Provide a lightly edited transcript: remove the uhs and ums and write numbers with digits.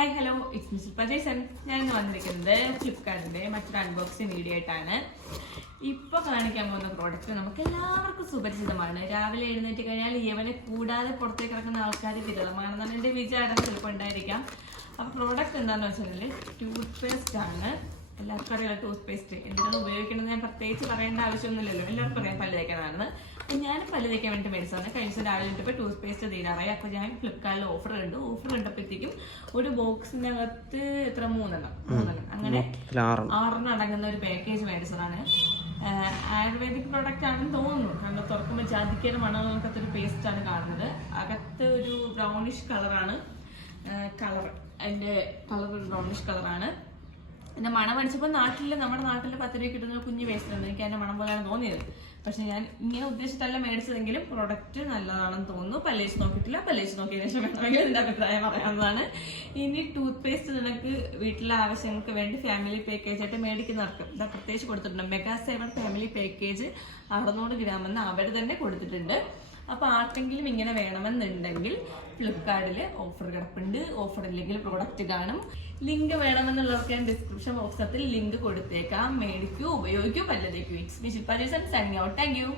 Hi hello it's miss പജേസൻ. ഞാൻ ഇന്ന് വന്നിരിക്കുന്നത് ഫ്ലിപ്കാർട്ടിൻ്റെ മറ്റൊരു അൺബോക്സിങ് വീഡിയോ ആയിട്ടാണ്. ഇപ്പോൾ കാണിക്കാൻ പോകുന്ന പ്രോഡക്റ്റ് നമുക്ക് എല്ലാവർക്കും സുപരിചിതമാണ്. രാവിലെ എഴുന്നേറ്റ് കഴിഞ്ഞാൽ ഇവനെ കൂടാതെ പുറത്തേക്ക് ഇറക്കുന്ന ആൾക്കാർ വിരളമാണെന്നാണ് എൻ്റെ വിചാരം. ചിലപ്പോൾ ഉണ്ടായിരിക്കാം. അപ്പോൾ പ്രോഡക്റ്റ് എന്താണെന്ന് വെച്ചിട്ടുണ്ടെങ്കിൽ ടൂത്ത് പേസ്റ്റ് ആണ്. എല്ലാവർക്കും അറിയാം ടൂത്ത് പേസ്റ്റ് എന്തിനാണ് ഉപയോഗിക്കുന്നത് ഞാൻ പ്രത്യേകിച്ച് പറയേണ്ട ആവശ്യമൊന്നുമില്ലല്ലോ. എല്ലാവർക്കും അറിയാം പല്ല് തേക്കാനാണെന്ന്. അപ്പം ഞാൻ പല്ല് തേക്കാൻ വേണ്ടി മേടിച്ചതാണ്. കഴിഞ്ഞ ദിവസം രാവിലെ ഇട്ടപ്പോൾ ടൂത്ത് പേസ്റ്റ് തീരാറായി. അപ്പോൾ ഞാൻ ഫ്ലിപ്കാർട്ടിൽ ഓഫർ കണ്ടപ്പോഴത്തേക്കും ഒരു ബോക്സിനകത്ത് എത്ര മൂന്നെണ്ണം അങ്ങനെ 6 അടങ്ങുന്ന ഒരു പാക്കേജ് മേടിച്ചതാണ്. ആയുർവേദിക് പ്രൊഡക്റ്റ് ആണെന്ന് തോന്നുന്നു. കാരണം തുറക്കുമ്പോൾ ജാതിക്കയുടെ മണം നമുക്കത്തൊരു പേസ്റ്റ് ആണ് കാണുന്നത്. അകത്ത് ഒരു ബ്രൗണിഷ് കളറാണ്. അതിൻ്റെ കളർ ഒരു ബ്രൗണിഷ് കളറാണ്. എൻ്റെ മണം അടിച്ചപ്പോൾ നമ്മുടെ നാട്ടിൽ 10 രൂപ കിട്ടുന്ന കുഞ്ഞ് പേസ്റ്റ് ഉണ്ട്. എനിക്ക് അതിൻ്റെ മണം പോലെയാണ് തോന്നിയത്. പക്ഷെ ഞാൻ ഇങ്ങനെ ഉദ്ദേശിച്ചിട്ടല്ല മേടിച്ചതെങ്കിലും പ്രൊഡക്റ്റ് നല്ലതാണെന്ന് തോന്നുന്നു. പല്ലേച്ച് നോക്കിയിട്ടില്ല. പല്ലേച്ച് നോക്കിയതിനു ശേഷം വേണമെങ്കിൽ എൻ്റെ അഭിപ്രായം പറയാവുന്നതാണ്. ഇനി ടൂത്ത് പേസ്റ്റ് നിനക്ക് വീട്ടിലെ ആവശ്യങ്ങൾക്ക് വേണ്ടി ഫാമിലി പാക്കേജ് ആയിട്ട് മേടിക്കുന്നവർക്ക് ഇതാ പ്രത്യേകിച്ച് കൊടുത്തിട്ടുണ്ട്. മെഗാ 7 ഫാമിലി പാക്കേജ് 600 ഗ്രാം എന്ന് അവർ തന്നെ കൊടുത്തിട്ടുണ്ട്. അപ്പോൾ ആർക്കെങ്കിലും ഇങ്ങനെ വേണമെന്നുണ്ടെങ്കിൽ ഫ്ലിപ്കാർട്ടിൽ ഓഫർ കിടപ്പുണ്ട്. ഓഫർ ഇല്ലെങ്കിൽ പ്രോഡക്റ്റ് കാണും. ലിങ്ക് വേണമെന്നുള്ളവർക്ക് ഞാൻ ഡിസ്ക്രിപ്ഷൻ ബോക്സിൽ ലിങ്ക് കൊടുത്തേക്കാം. മേടിക്കൂ, ഉപയോഗിക്കൂ, പല്ലതേക്കൂ. It's me Shilpa Jason signing out. Thank U.